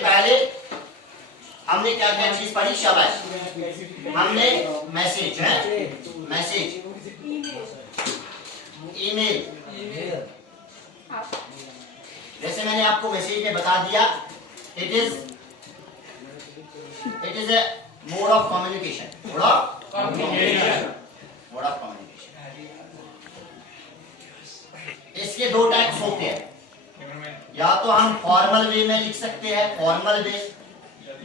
पहले हमने क्या क्या चीज पढ़ी? शाबाश, हमने मैसेज है, मैसेज, ईमेल। जैसे मैंने आपको मैसेज में बता दिया, it is a mode of communication, mode of communication. इसके दो टाइप्स होते हैं, या तो हम फॉर्मल वे में लिख सकते हैं, फॉर्मल वे,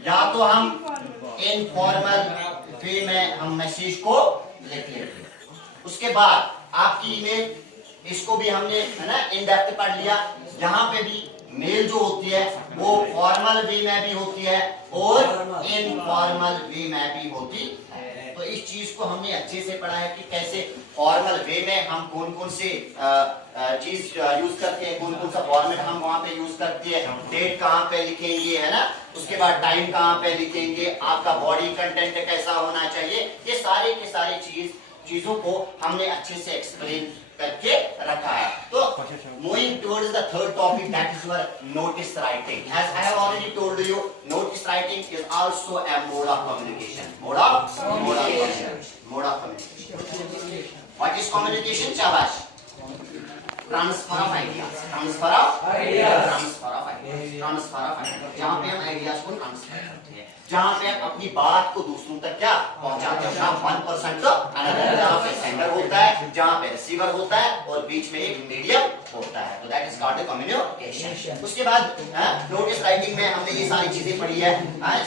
या तो हम इनफॉर्मल वे में हम मैसेज को लिख लेते हैं। उसके बाद आपकी ईमेल, इसको भी हमने है ना इन डेप्थ पढ़ लिया। यहाँ पे भी मेल जो होती है वो फॉर्मल वे में भी होती है और इनफॉर्मल वे में भी होती है। तो इस चीज को हमने अच्छे से पढ़ा है कि कैसे फॉर्मल वे में हम कौन कौन से चीज यूज करते हैं, कौन कौन सा फॉर्मेट हम वहां पे यूज करते हैं, डेट कहाँ पे लिखेंगे, है ना, उसके बाद टाइम कहाँ पे लिखेंगे, आपका बॉडी कंटेंट कैसा होना चाहिए, ये सारे के सारे चीजों को हमने अच्छे से एक्सप्लेन करके रखा है। तो moving towards the third topic, that is your notice writing. As I have already told you, notice writing is also a mode of communication, mode of communication. What is communication? शाबाश, transfer of ideas, transfer of ideas, जहां पे हम ideas को transfer करते हैं, जहां पे हम अपनी बात को दूसरों तक क्या पहुंचाते हैं। जहां वन पर्सन तो जहां पे सेंडर होता है, जहां पे रिसीवर होता है और बीच में एक मीडियम होता है, तो दैट इज कॉल्ड कम्युनिकेशन। उसके बाद नोटिस राइटिंग में हमने ये सारी चीजें पढ़ी है,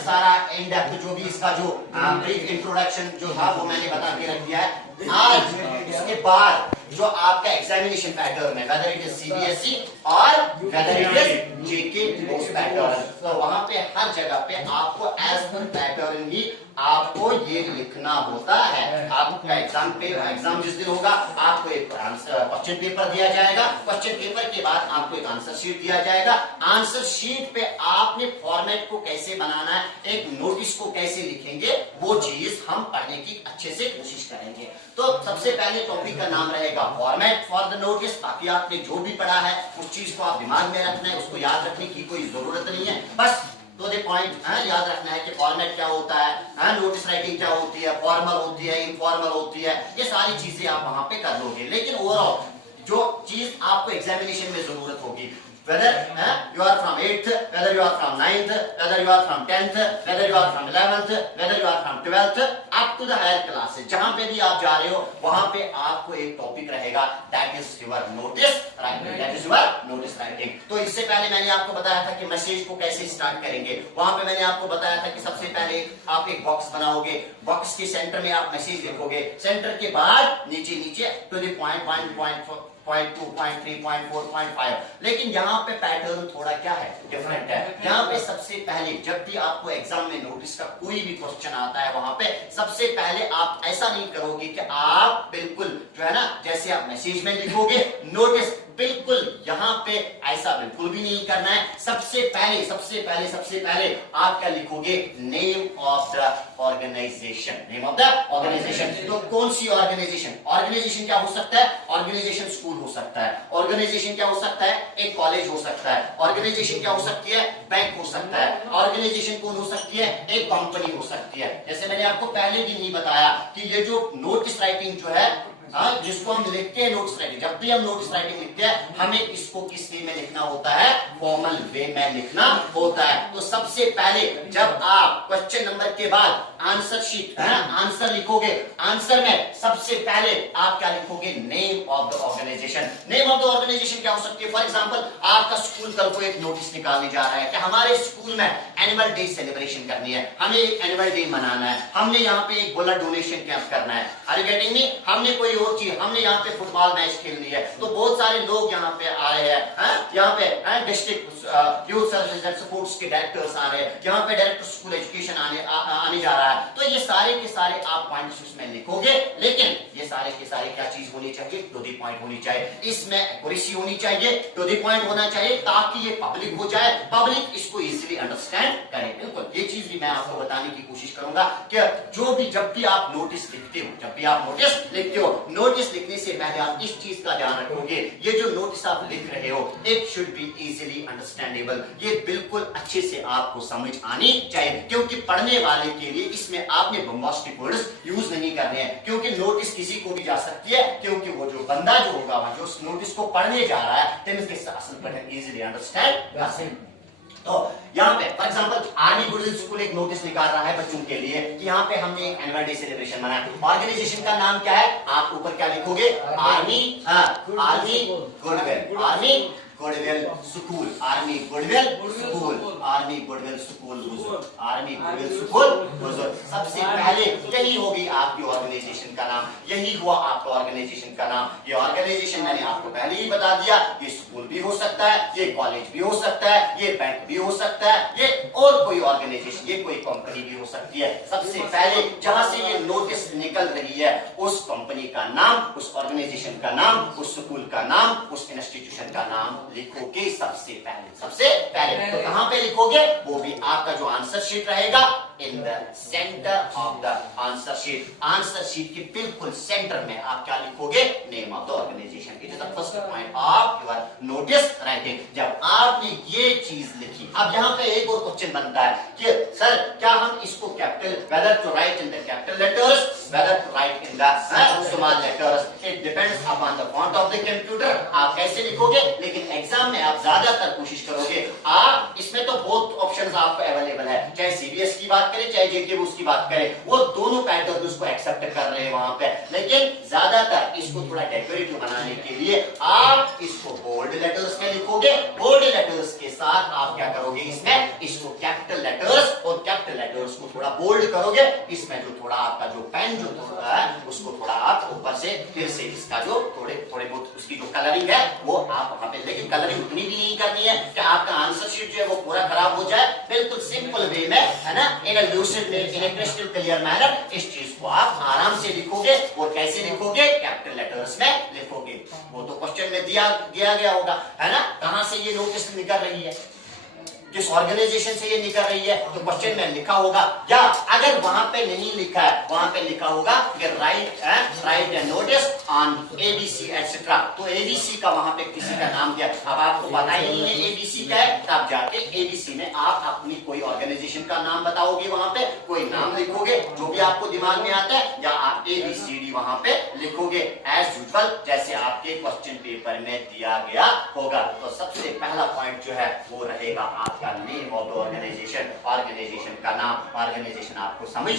सारा इन डेप्थ जो भी इसका जो ब्रीफ इंट्रोडक्शन जो था वो मैंने बता के रख दिया है। आज इसके बाद जो आपका एग्जामिनेशन पैटर्न है, वेदर इट इज सीबीएसई और whether it is JK board pattern, तो वहां पे हर जगह पे आपको एज पर पैटर्न ही आपको ये लिखना होता है। आपका एग्जाम जिस दिन होगा आपको एक क्वेश्चन पेपर दिया जाएगा, क्वेश्चन पेपर के बाद आपको एक आंसर शीट दिया जाएगा, आंसर शीट पे आपने फॉर्मेट को कैसे बनाना है, एक नोटिस को कैसे लिखेंगे, वो चीज हम पढ़ने की अच्छे से कोशिश करेंगे। तो सबसे पहले टॉपिक का नाम रहेगा फॉर्मेट फॉर द नोटिस। बाकी आपने जो भी पढ़ा है उस चीज को आप दिमाग में रखना है, उसको याद रखने की कोई जरूरत नहीं है, बस तो दे पॉइंट याद रखना है कि फॉर्मेट क्या होता है, नोटिस राइटिंग क्या होती है, फॉर्मल होती है, इनफॉर्मल होती है, ये सारी चीजें आप वहां पे कर लोगे। लेकिन ओवरऑल जो चीज आपको एग्जामिनेशन में जरूरत होगी, whether you are from 8th, whether you are from 9th, whether you are from 10th, whether you are from 11th, whether you are from 12th, up to the higher classes, जहां पे भी आप जा रहे हो वहां पे आपको एक टॉपिक रहेगा, that is your notice writing, that is your notice writing। तो इससे पहले मैंने आपको बताया था कि मैसेज को कैसे स्टार्ट करेंगे, वहां पे मैंने आपको बताया था कि सबसे पहले आप एक बॉक्स बनाओगे, बॉक्स के सेंटर में आप मैसेज लिखोगे, सेंटर के बाद नीचे नीचे टू द पॉइंट 1.4 0.2, 0.3, 0.4, 0.5। लेकिन यहाँ पे पैटर्न थोड़ा क्या है, डिफरेंट है। यहाँ पे सबसे पहले जब भी आपको एग्जाम में नोटिस का कोई भी क्वेश्चन आता है, वहां पे सबसे पहले आप ऐसा नहीं करोगे कि आप बिल्कुल जो है ना जैसे आप मैसेज में लिखोगे नोटिस, बिल्कुल यहाँ पे ऐसा बिल्कुल भी नहीं करना है। सबसे पहले आप क्या लिखोगे, name of the organisation, name of the organisation. तो कौन सी ऑर्गेनाइजेशन? ऑर्गेनाइजेशन क्या हो सकता है? ऑर्गेनाइजेशन स्कूल हो सकता है, ऑर्गेनाइजेशन क्या हो सकता है, एक कॉलेज हो सकता है, ऑर्गेनाइजेशन क्या हो सकती है, बैंक हो सकता है, ऑर्गेनाइजेशन कौन हो सकती है, एक कंपनी हो सकती है। जैसे मैंने आपको पहले दिन ही बताया कि ये जो नोटिस राइटिंग जो है, जिसको हम लिखते हैं नोटिस राइटिंग, जब भी हम नोटिस राइटिंग लिखते हैं हमें इसको किस वे में लिखना होता है, फॉर्मल वे में लिखना होता है। तो सबसे पहले जब आप क्वेश्चन नंबर के बाद आंसर शीट आंसर लिखोगे, आंसर में सबसे पहले आप क्या लिखोगे, name of the organisation. Name of the organisation क्या हो सकती है, फॉर एग्जांपल आपका स्कूल कल को एक नोटिस निकालने जा रहा है कि हमारे स्कूल में एनुअल डे सेलिब्रेशन करनी है, हमें एक एनुअल डे मनाना है, हमने यहाँ पे एक ब्लड डोनेशन कैंप करना है, आर यू गेटिंग मी, हमने कोई और चीज, हमने यहाँ पे फुटबॉल मैच खेलनी है, तो बहुत सारे लोग यहाँ पे आए हैं, यहाँ पे district youth services and sports के डायरेक्टर्स आ रहे हैं, यहाँ पे डायरेक्टर स्कूल एजुकेशन आने जा रहा है। तो ये सारे के सारे आप पॉइंट्स इसमें लिखोगे, लेकिन ये सारे के सारे क्या चीज होनी चाहिए, टू द पॉइंट होनी चाहिए, इसमें एक्यूरेसी होनी चाहिए, टू द पॉइंट होना चाहिए, ताकि ये पब्लिक हो जाए, पब्लिक इसको इजीली अंडरस्टैंड करे। बिल्कुल ये चीज भी मैं आपको बताने की कोशिश करूंगा कि जब भी आप नोटिस लिखते हो, नोटिस लिखने से पहले आप इस चीज का ध्यान रखोगे, ये जो नोटिस आप लिख रहे हो it should be easily understandable, ये बिल्कुल अच्छे से आपको समझ आनी चाहिए, क्योंकि पढ़ने वाले के लिए इसमें आपने बम्बास्टिक वर्ड्स यूज नहीं करने हैं, क्योंकि नोटिस किसी को भी जा सकती है, क्योंकि वो जो बंदा जो होगा जो उस नोटिस को पढ़ने जा रहा है इजीली अंडरस्टैंड। तो यहाँ पे for example army goodwill school एक नोटिस निकाल रहा है बच्चों के लिए कि यहाँ पे हमने एक एनुअल डे सेलिब्रेशन मनाया, ऑर्गेनाइजेशन का नाम क्या है, आप ऊपर क्या लिखोगे, army goodwill school, army goodwill school. सबसे पहले यही होगी आपकी ऑर्गेनाइजेशन का नाम, यही हुआ आपका ऑर्गेनाइजेशन का नाम। ये ऑर्गेनाइजेशन मैंने आपको पहले ही बता दिया, ये स्कूल भी हो सकता है, ये कॉलेज भी हो सकता है, ये बैंक भी हो सकता है, ये और कोई ऑर्गेनाइजेशन, ये कोई कंपनी भी हो सकती है। सबसे पहले जहां से ये नोटिस निकल रही है उस कंपनी का नाम, उस ऑर्गेनाइजेशन का नाम, उस स्कूल का नाम, उस इंस्टीट्यूशन का नाम लिखोगे सबसे पहले। तो कहां पे लिखोगे, वो भी आपका जो आंसर शीट रहेगा in the centre of the answer sheet के बिल्कुल सेंटर में आप क्या लिखोगे, name of the organisation. It is the first point of your notice writing. जब आपने ये चीज लिखी, अब यहाँ पे एक और क्वेश्चन बनता है कि सर क्या हम इसको capital, whether to write in the capital letters, whether to write in the small letters, it depends upon the font of the computer. आप कैसे लिखोगे, लेकिन एग्जाम में आप ज्यादातर कोशिश करोगे, आप इसमें तो बहुत ऑप्शंस आपको अवेलेबल है, चाहे सीबीएस की बात करें चाहे जेके बोर्ड की बात करें, वो दोनों पैटर्न उसको एक्सेप्ट कर रहे हैं वहां पे, लेकिन ज्यादातर इसको थोड़ा डेकोरेटिव बनाने के लिए आप इसको बोल्ड लेटर्स में लिखोगे। बोल्ड लेटर्स के साथ आप क्या करोगे, इसमें इसको कैपिटल लेटर्स और कैपिटल लेटर्स को थोड़ा बोल्ड करोगे। इसमें जो थोड़ा आपका जो पेन जो होता है उसको थोड़ा आप ऊपर से फिर से इसका जो थोड़े बहुत उसकी जो कलरिंग है वो आप वहां पे, लेकिन कलरिंग उतनी भी नहीं करनी है कि आपका आंसर शीट जो है वो पूरा खराब हो जाए। बिल्कुल सिंपल वे में, है ना, in a lucid way, in a crystal clear manner इस चीज को आप आराम से लिखोगे। और कैसे लिखोगे, कैपिटल लेटर्स में लिखोगे। वो तो क्वेश्चन में दिया गया होगा, है ना, कहां से ये नोटिस निकल रही है, किस ऑर्गेनाइजेशन से ये निकल रही है, तो क्वेश्चन में लिखा होगा। या अगर वहां पे नहीं लिखा है, वहां पे लिखा होगा कि right A notice on ABC etcetera, तो एबीसी का वहां पे किसी का नाम दिया, अब आपको पता ही नहीं है एबीसी क्या है, तब जाके एबीसी में आप अपनी कोई ऑर्गेनाइजेशन का नाम बताओगे, वहां पे कोई नाम लिखोगे जो भी आपको दिमाग में आता है, या आप एबीसीडी वहां पे लिखोगे एज यूजुअल जैसे आपके क्वेश्चन पेपर में दिया गया होगा। तो सबसे पहला पॉइंट जो है वो रहेगा आपका नेम ऑफ द ऑर्गेनाइजेशन का नाम। ऑर्गेनाइजेशन आपको समझ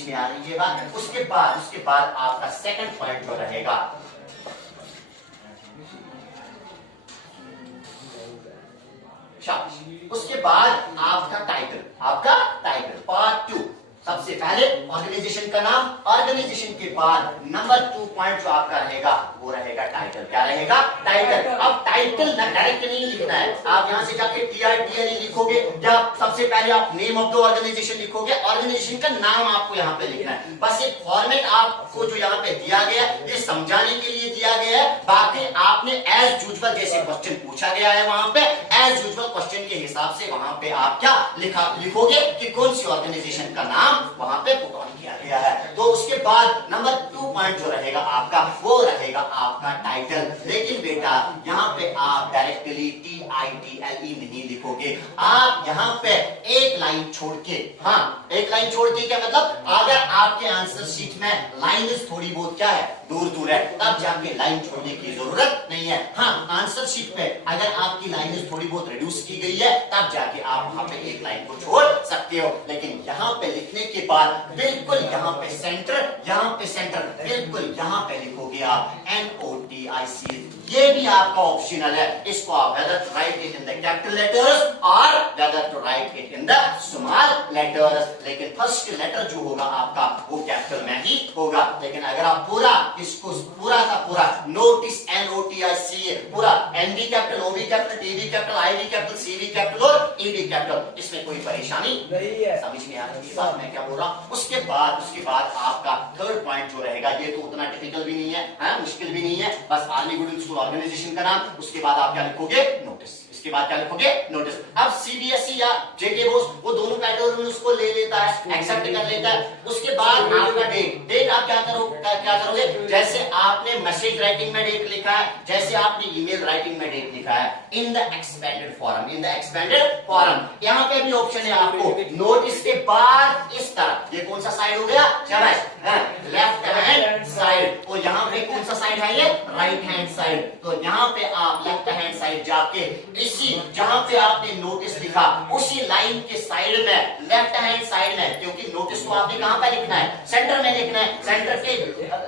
में आ रही है बात। उसके बाद आपका सेकंड पॉइंट जो रहेगा, उसके बाद आपका टाइटल पार्ट 2। सबसे पहले ऑर्गेनाइजेशन का नाम, ऑर्गेनाइजेशन के बाद नंबर 2 पॉइंट जो आपका रहेगा वो रहेगा टाइटल। क्या रहेगा, टाइटल। अब टाइटल ना डायरेक्ट नहीं लिखना है, आप यहां से जाके TRTLE लिखोगे, या सबसे पहले आप नेम ऑफ द ऑर्गेनाइजेशन लिखोगे, ऑर्गेनाइजेशन का नाम आपको यहाँ पे लिखना है। बस एक फॉर्मेट आपको जो यहाँ पे दिया गया है ये समझाने के लिए दिया गया है। बाकी आपने एज यूजुअल जैसे क्वेश्चन पूछा गया है वहां पे एज यूजुअल क्वेश्चन के हिसाब से वहां पे आप क्या लिखोगे कि कौन सी ऑर्गेनाइजेशन का नाम वहां पे पुट ऑन किया गया है। तो उसके बाद नंबर 2 पॉइंट जो रहेगा आपका वो रहेगा आपका टाइटल। लेकिन बेटा यहाँ पे आप डायरेक्टली TITLE नहीं लिखोगे, आप यहाँ पे एक लाइन छोड़ के, हाँ एक लाइन छोड़ के, क्या मतलब, अगर आपके आंसर शीट में लाइन थोड़ी बहुत क्या है दूर है, तब जाके लाइन छोड़ने की जरूरत नहीं है। हाँ आंसर शीट पे अगर आपकी लाइन थोड़ी बहुत रिड्यूस की गई है तब जाके आप वहां पे एक लाइन को छोड़ सकते हो, लेकिन यहाँ पे लिखने के बाद बिल्कुल यहाँ पे सेंटर बिल्कुल यहाँ पे लिखोगे आप NOTIC। ये भी आपका ऑप्शनल है, इसको आप whether to write it in the capital letters or whether to write it in the small letters, लेकिन फर्स्ट लेटर जो होगा आपका वो कैपिटल में ही होगा। लेकिन अगर आप पूरा इसको पूरा का पूरा नोटिस NOTIC पूरा NB capital, OB capital, TB capital, IB capital, CB capital और EB कैपिटल, इसमें कोई परेशानी नहीं है। समझ में आ रही है बात मैं क्या बोल रहा हूँ। उसके बाद आपका थर्ड पॉइंट जो रहेगा ये तो उतना टिपिकल भी नहीं है, मुश्किल भी नहीं है, बस आर्मी गुडविल स्कूल ऑर्गेनाइजेशन का नाम, उसके बाद आप क्या लिखोगे, नोटिस। इसके बाद क्या लिखोगे, नोटिस। अब सीबीएसई या जेके बोर्ड वो दोनों कैटेगरी में उसको ले लेता है, एक्सेप्ट कर लेता है। उसके बाद आपका डेट आप क्या करोगे, जैसे आपने मैसेज राइटिंग में डेट लिखा है, जैसे आपने ईमेल राइटिंग में डेट लिखा है, इन द एक्सपेंडेड फॉर्म, यहाँ पे भी ऑप्शन है आपको नोटिस के बाद इस तरह, ये कौन सा साइड हो गया, शाबाश, लेफ्ट हैंड साइड, और यहाँ पे कौन सा साइड है, ये राइट हैंड साइड। तो यहाँ पे आप लेफ्ट हैंड साइड जाके इसी जहां पे आपने नोटिस लिखा उसी लाइन के साइड में, लेफ्ट हैंड साइड में, क्योंकि नोटिस को आपने कहां पे लिखना है, सेंटर में लिखना है, सेंटर के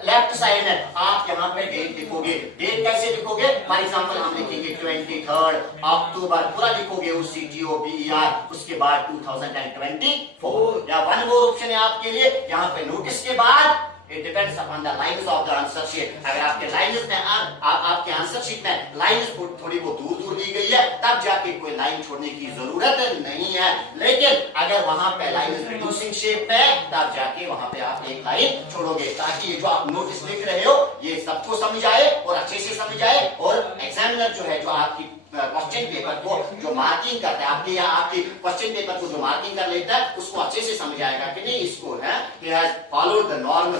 लेफ्ट साइड में आप यहाँ पे डेट लिखोगे। डेट कैसे लिखोगे, फॉर एग्जांपल हम लिखेंगे 23 अक्टूबर, पूरा लिखोगे UCTOBER, उसके बाद 2024। या वन मोर ऑप्शन है आपके लिए, यहाँ पे नोटिस के बाद It depends upon the lines of the answer sheet. अगर आपके लाइन्स में आपके आंसर शीट में लाइन्स थोड़ी बहुत दूर दी गई है, तब जाके कोई लाइन छोड़ने की जरूरत नहीं है। लेकिन अगर वहां पे लाइन रिड्यूसिंग शेप में है, तब जाके वहां पे आप एक लाइन छोड़ोगे, ताकि ये जो आप नोटिस लिख रहे हो ये सबको समझ आए और अच्छे से समझ आए, और एग्जामिनर जो है जो आपकी क्वेश्चन पेपर को जो मार्किंग करता है, आपके या आपकी क्वेश्चन पेपर को जो मार्किंग कर लेता है, उसको अच्छे से समझ आएगा कि नहीं, इसको है he has followed the norms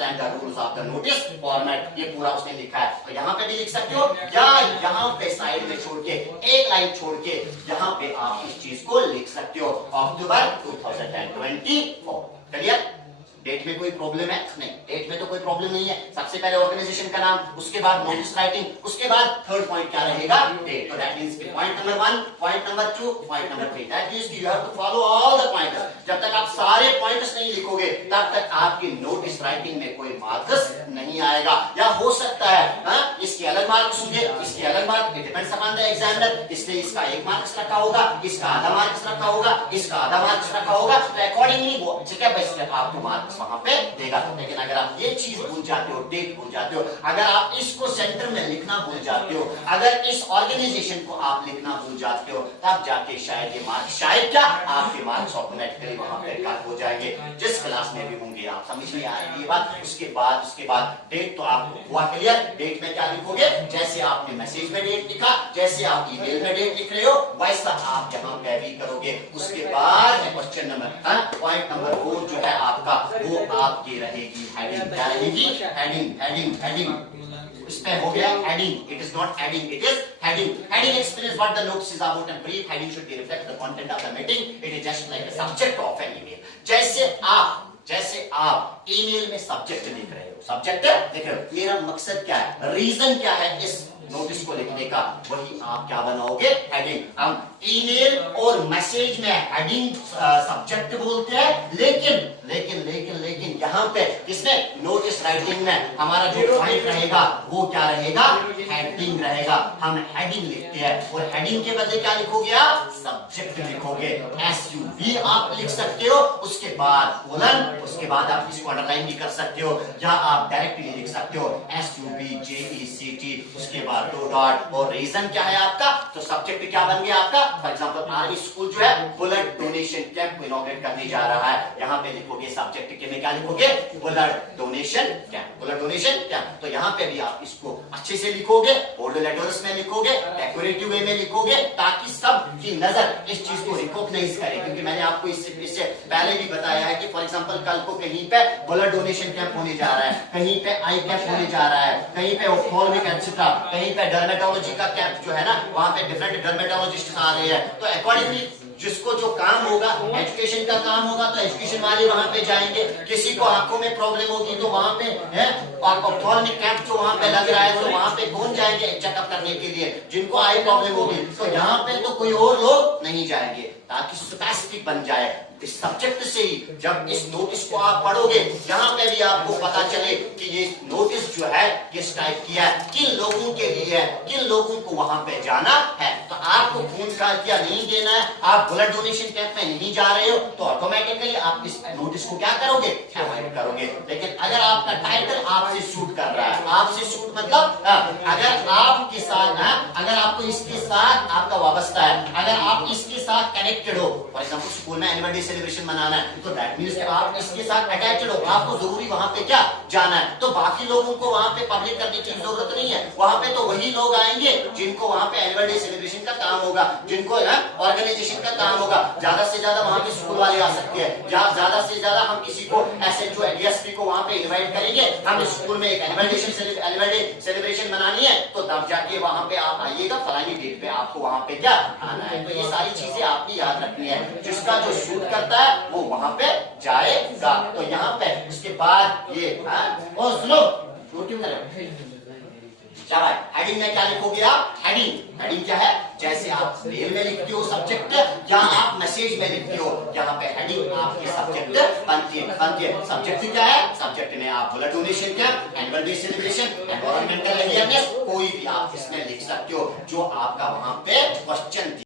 and the rules of the notice format, ये पूरा उसने लिखा है। तो यहाँ पे भी लिख सकते हो, या यहाँ पे साइड में छोड़ के एक लाइन छोड़ के यहाँ पे आप इस चीज को लिख सकते हो, अक्टूबर 2024। क्लियर? डेट में कोई प्रॉब्लम है नहीं, डेट में तो कोई प्रॉब्लम नहीं है। सबसे पहले ऑर्गेनाइजेशन का नाम, उसके बाद नोटिस राइटिंग, उसके बाद थर्ड पॉइंट क्या रहेगा, डेट। तो that means point number 1, point number 2, point number 3, that means you have to follow all the points. जब तक आप सारे पॉइंट्स नहीं लिखोगे तब तक आपकी नोटिस राइटिंग में कोई मार्क्स नहीं आएगा। या हो सकता है इसके अलग मार्क्स होंगे, इसके अलग marks, it depends upon the examiner, इसलिए इसका 1 मार्क्स रखा होगा, इसका आधा मार्क्स रखा होगा, इसका आधा मार्क्स रखा होगा, तो अकॉर्डिंगली वो स्टेप बाय स्टेप आपको मार्क्स वहां पे देगा। लेकिन अगर आप ये चीज भूल जाते हो, डेट भूल जाते हो, अगर आप इसको सेंटर में लिखना भूल जाते हो, अगर इस ऑर्गेनाइजेशन को आप लिखना भूल जाते हो, तब जाके शायद ये मार्क्स, शायद क्या आपके मार्क्स ऑटोमेटिकली वहां पे कट हो जाएंगे। जिस क्लास में भी होंगे आप समझ में आएगी ये बात। उसके बाद डेट तो आपको हुआ क्लियर। डेट में क्या लिखोगे, जैसे आपने मैसेज में डेट लिखा, जैसे आप ईमेल में डेट लिख रहे हो, वैसा आप यहाँ पे भी करोगे। उसके बाद क्वेश्चन नंबर पॉइंट नंबर 4 जो है आपका, वो आपकी रहेगी हेडिंग। क्या रहेगी, हेडिंग। इसमें हो गया heading, it is not heading, it is heading. Heading explains what the notice is about and brief. Heading should be reflect the content of the meeting, it is just like the subject of an email. जैसे आप email में subject लिख रहे हो, subject देख रहे हो, मेरा मकसद क्या है, रीजन क्या है इस नोटिस को लिखने का, वही आप क्या बनाओगे, हेडिंग। हम ईमेल और मैसेज में हेडिंग सब्जेक्ट बोलते हैं, लेकिन यहाँ पे इसमें नोटिस राइटिंग में हमारा जो पॉइंट रहेगा वो क्या रहेगा, हेडिंग रहेगा। हम हेडिंग लिखते हैं, और हेडिंग के बदले क्या लिखोगे आप, सब्जेक्ट लिखोगे, SUV आप लिख सकते हो। उसके बाद कोलन, उसके बाद आप इसको अंडरलाइन भी कर सकते हो, या आप डायरेक्टली लिख सकते हो SUBJECT, उसके बाद 2 डॉट, और रीजन क्या है आपका, तो सब्जेक्ट क्या बन गया आपका। फॉर एग्जांपल आज स्कूल जो है ब्लड डोनेशन कैंप को इनॉग्रेट करने जा रहा है, यहाँ पे लिखोगे सब्जेक्ट के में क्या लिखोगे, blood donation camp, blood donation camp. तो यहाँ पे भी आप इसको अच्छे से लिखोगे, बोल्ड लेटर्स में लिखोगे, डेकोरेटिव वे में लिखोगे, ताकि सबकी नजर इस चीज को रिकॉग्नाइज करे। क्योंकि मैंने आपको इससे पहले भी बताया है कि फॉर एग्जांपल कल को कहीं पे ब्लड डोनेशन कैंप होने जा रहा है, कहीं पे आई कैंप होने जा रहा है, कहीं पे ऑप्थेल्मिक एटसेट्रा, कहीं पे डर्मेटोलॉजी का कैंप जो है ना, वहां पे डिफरेंट डर्मेटोलॉजिस्ट आ रहे हैं। तो अकॉर्डिंगली जिसको जो काम होगा, एजुकेशन का काम होगा तो एजुकेशन वाले वहां पे जाएंगे, किसी को आंखों में प्रॉब्लम होगी तो वहां पे है, और ऑप्थेल्मिक कैंप जो वहां पे लग रहा है तो वहां पे कौन जाएंगे चेकअप करने के लिए, जिनको आई प्रॉब्लम होगी। तो यहाँ पे तो कोई और लोग नहीं जाएंगे, ताकि स्पेसिफिक बन जाए। इस सब्जेक्ट से ही जब इस नोटिस को आप पढ़ोगे, यहाँ पे भी आपको पता चले कि ये नोटिस जो है किस टाइप की है, किन लोगों के लिए है, किन लोगों को वहां पे जाना है। तो आपको खून का क्या नहीं देना है, आप ब्लड डोनेशन कैंप में नहीं जा रहे हो, तो ऑटोमेटिकली आप इस नोटिस को क्या करोगे, अवॉइड करोगे। लेकिन अगर आपका टाइटल आपसे शूट कर रहा है, आपसे शूट मतलब अगर आपके साथ, अगर आपको इसके साथ आपका वाबस्ता है, अगर आप इसके साथ कनेक्टेड हो, फॉर एग्जांपल स्कूल में एनुअल डे सेलिब्रेशन मनाना है, तो दैट मींस कि आप इसके साथ अटैच्ड हो, आपको जरूरी वहां पे क्या जाना है। तो बाकी लोगों को वहां पे पब्लिक करने की जरूरत नहीं है, वहां पे तो वही लोग आएंगे जिनको वहां पे एनुअल डे सेलिब्रेशन का काम होगा, जिनको ऑर्गेनाइजेशन का काम होगा। ज्यादा से ज्यादा वहां पे स्कूल वाले आ सकते हैं, ज्यादा से ज्यादा हम किसी को एसएचओ डीएसपी को वहां पे इनवाइट करेंगे, हम स्कूल में एक एनुअल डे सेलिब्रेशन मनानी है, तो तब जाके वहां पे आप आइएगा, फलानी डेट पे आपको वहां पे क्या आना है। तो ये सारी चीजें आपकी याद रखनी है, जिसका जो शूट करता है वो वहां पे जाएगा। तो यहाँ पे उसके बाद ये सुनो शूट क्यों कर रहे हो, चलो हेडिंग में क्या लिखोगे आप, हेडिंग क्या है, जैसे आप मेल में लिखते हो सब्जेक्ट या आप मैसेज में लिखते हो, यहाँ पे हेडिंग आपकी सब्जेक्ट बनती है। सब्जेक्ट क्या है, सब्जेक्ट में आप blood donation camp, annual day celebration, environmental awareness, कोई भी आप इसमें लिख सकते हो जो आपका वहां पे क्वेश्चन